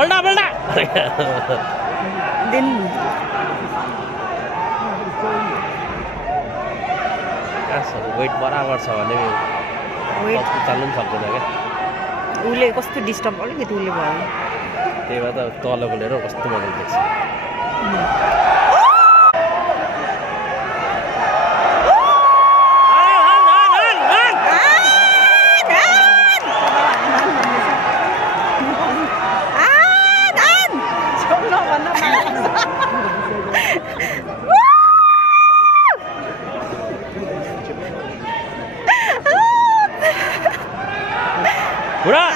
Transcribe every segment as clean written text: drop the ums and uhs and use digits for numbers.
पल्टा पल्टा दिन वेट बराबर छ भने वेट चाल्नु पनि सक्दैन क्या उसले कस्तो डिस्टर्ब अलिकति उसले भयो त्यही भएर त तलको लिएर कस्तो मजाले देख्छ बुढा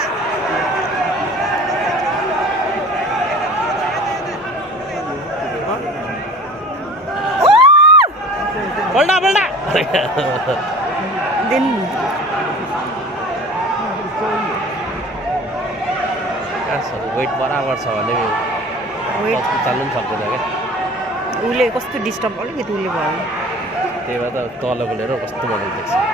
पल्टा पल्टा दिन वेट बराबर छ भने वेट चाल्नु पनि सक्दैन क्या उसले कस्तो डिस्टर्ब अलिकति उसले भयो त्यही भएर त तलको लिएर कस्तो मजाले देख्छ